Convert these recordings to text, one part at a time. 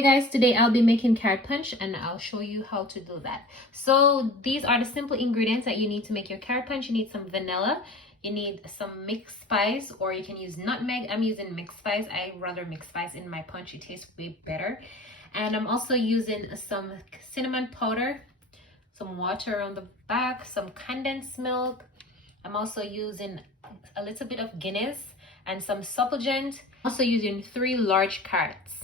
Hey guys, today I'll be making carrot punch and I'll show you how to do that. So these are the simple ingredients that you need to make your carrot punch. You need some vanilla, you need some mixed spice, or you can use nutmeg. I'm using mixed spice. I rather mixed spice in my punch. It tastes way better. And I'm also using some cinnamon powder, some water on the back, some condensed milk. I'm also using a little bit of Guinness and some supplement. Also using 3 large carrots.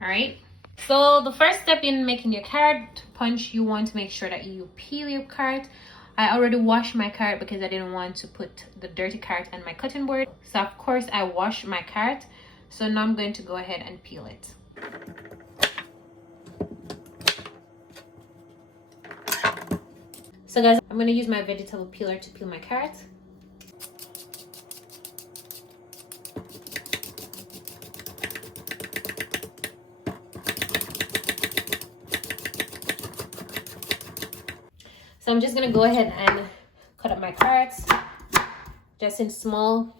All right, so the first step in making your carrot punch, you want to make sure that you peel your carrot. I already washed my carrot because I didn't want to put the dirty carrot on my cutting board. So of course I washed my carrot. So now I'm going to go ahead and peel it. So guys, I'm going to use my vegetable peeler to peel my carrot. So I'm just gonna go ahead and cut up my carrots just in small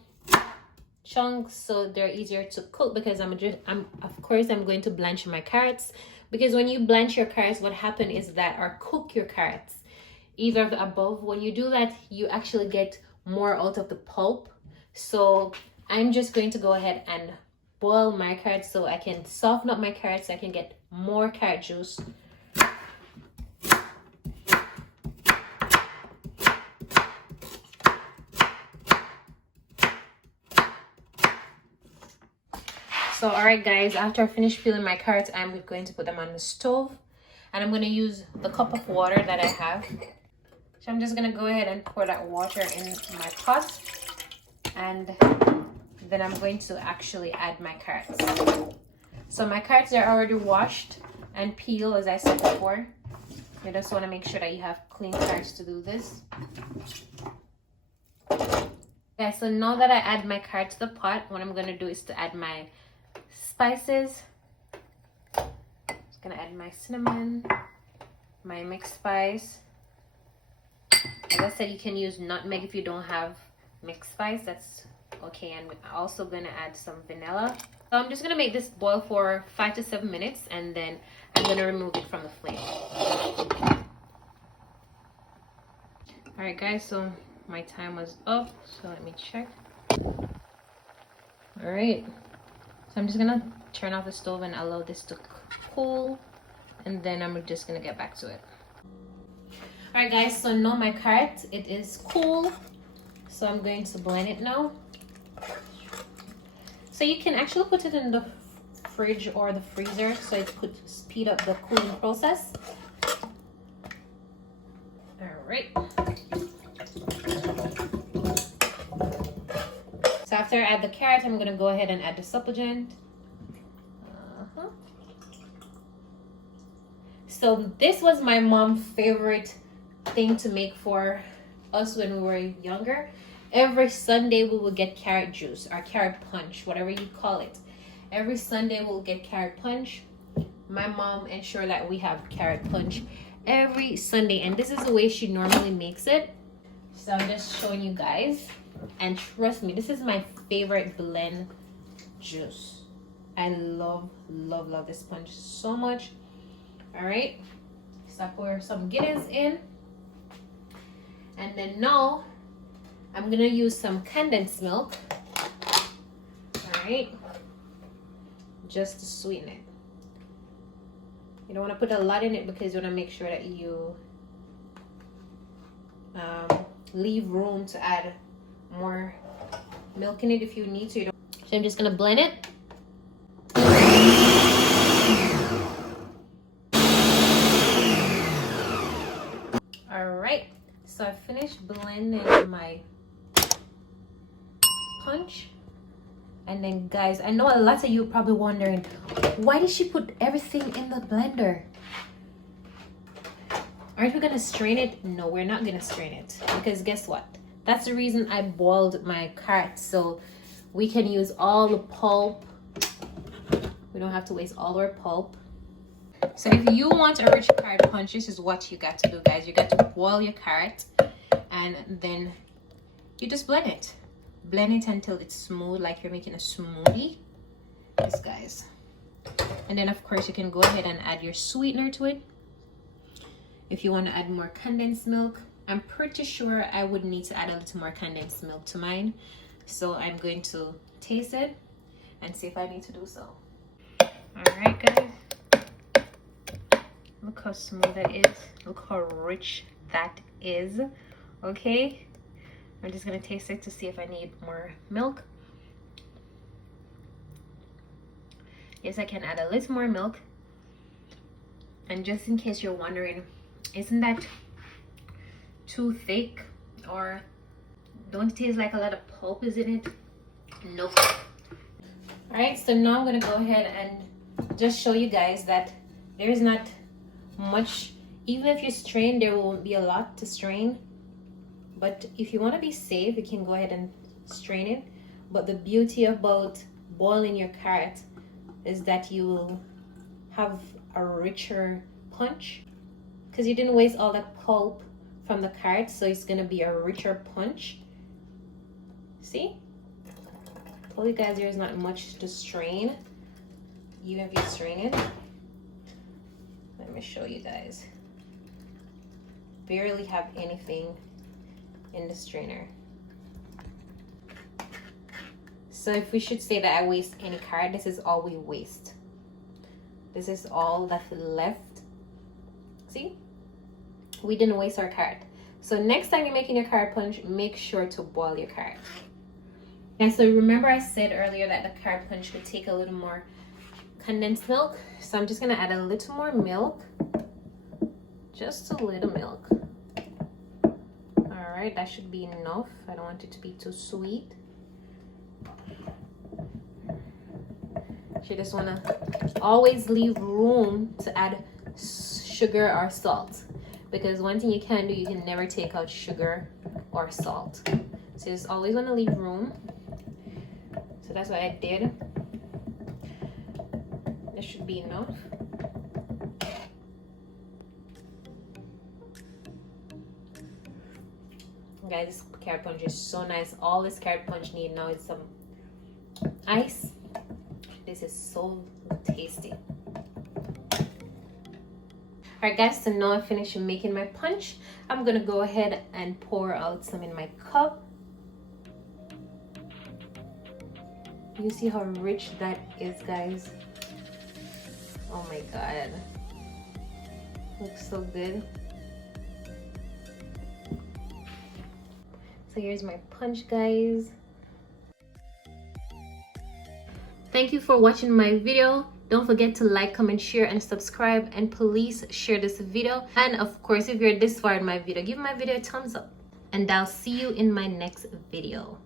chunks so they're easier to cook, because I'm going to blanch my carrots, because when you blanch your carrots, what happens is that, or cook your carrots, either of the above, when you do that you actually get more out of the pulp. So I'm just going to go ahead and boil my carrots so I can soften up my carrots so I can get more carrot juice. So alright guys, after I finish peeling my carrots, I'm going to put them on the stove, and I'm going to use the cup of water that I have. So I'm just going to go ahead and pour that water in my pot, and then I'm going to actually add my carrots. So my carrots are already washed and peeled, as I said before. You just want to make sure that you have clean carrots to do this. Okay, so now that I add my carrot to the pot, what I'm going to do is to add my spices. Just gonna add my cinnamon, my mixed spice. As I said, you can use nutmeg if you don't have mixed spice, that's okay. And I'm also gonna add some vanilla. So I'm just gonna make this boil for 5 to 7 minutes, and then I'm gonna remove it from the flame. All right guys, so my time was up, so let me check. All right, so I'm just gonna turn off the stove and allow this to cool, and then I'm just gonna get back to it. All right guys, so now my carrot, it is cool, so I'm going to blend it now. So you can actually put it in the fridge or the freezer, so it could speed up the cooling process. All right. So after I add the carrot, I'm gonna go ahead and add the supplement. So this was my mom's favorite thing to make for us when we were younger. Every Sunday we would get carrot juice or carrot punch, whatever you call it. Every Sunday we'll get carrot punch. My mom ensured that we have carrot punch every Sunday, and this is the way she normally makes it. So I'm just showing you guys. And trust me, this is my favorite blend juice. I love this punch so much. All right, so I pour some Guinness in, and then now I'm gonna use some condensed milk. All right, just to sweeten it. You don't want to put a lot in it because you want to make sure that you leave room to add more milk in it if you need to. So I'm just gonna blend it. All right, so I finished blending my punch, and then guys, I know a lot of you are probably wondering, why did she put everything in the blender? Aren't we gonna strain it? No, we're not gonna strain it, because guess what? That's the reason I boiled my carrots, so we can use all the pulp. We don't have to waste all our pulp. So if you want a rich carrot punch, this is what you got to do, guys. You got to boil your carrot, and then you just blend it. Blend it until it's smooth, like you're making a smoothie. Yes, guys. And then of course you can go ahead and add your sweetener to it. If you want to add more condensed milk, I'm pretty sure I would need to add a little more condensed milk to mine. So I'm going to taste it and see if I need to do so. Alright guys, look how smooth that is. Look how rich that is. Okay, I'm just gonna taste it to see if I need more milk. Yes, I can add a little more milk. And just in case you're wondering, isn't that too thick or don't it taste like a lot of pulp is in it? Nope. All right, so now I'm gonna go ahead and just show you guys that there's not much. Even if you strain, there won't be a lot to strain, but if you want to be safe, you can go ahead and strain it. But the beauty about boiling your carrot is that you will have a richer punch because you didn't waste all that pulp from the carrot, so it's gonna be a richer punch. See, I told you guys there's not much to strain, even if you strain it. Let me show you guys. Barely have anything in the strainer. So if we should say that I waste any carrot, this is all we waste. This is all that's left. See, we didn't waste our carrot. So next time you're making your carrot punch, make sure to boil your carrot. And so remember I said earlier that the carrot punch could take a little more condensed milk. So I'm just gonna add a little more milk. Just a little milk. All right, that should be enough. I don't want it to be too sweet. You just wanna always leave room to add sugar or salt, because one thing you can do, you can never take out sugar or salt. So you just always wanna leave room. So that's what I did. This should be enough. Guys, this carrot punch is so nice. All this carrot punch need now is some ice. This is so tasty. Alright guys, so now I finished making my punch. I'm gonna go ahead and pour out some in my cup. You see how rich that is, guys? Oh my god. Looks so good. So here's my punch, guys. Thank you for watching my video. Don't forget to like, comment, share, and subscribe. And please share this video. And of course, if you're this far in my video, give my video a thumbs up. And I'll see you in my next video.